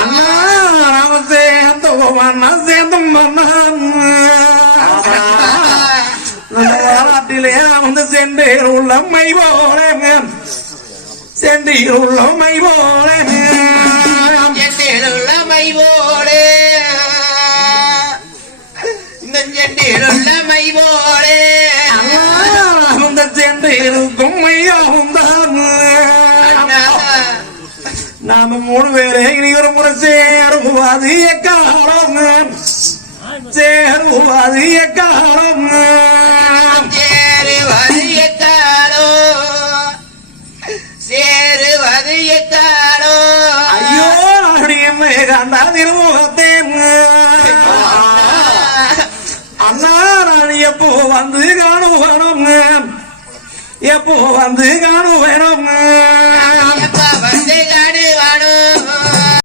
அண்ணா நாம சேர்ந்தும் நாட்டிலே வந்து சென்றீர் உள்ளம்மை போல சென்றீர் உள்ளம்மை போல உள்ளமை போலே இந்த சென்றீருள்ளமை போலே அந்த சென்றீருக்கும் மையாவும் தான் நாம 3 பேரே இனி ஒரு முறை சேருவாது எக்காலம் சேருவாது எக்காலம் சேருவது எக்காலோ சேருவது எக்காலோ ஐயோ அப்படியே கண்டா திருமுகத்தே அண்ணா நான் எப்போ வந்து காணுவேணும் எப்போ வந்து காணுவேணும்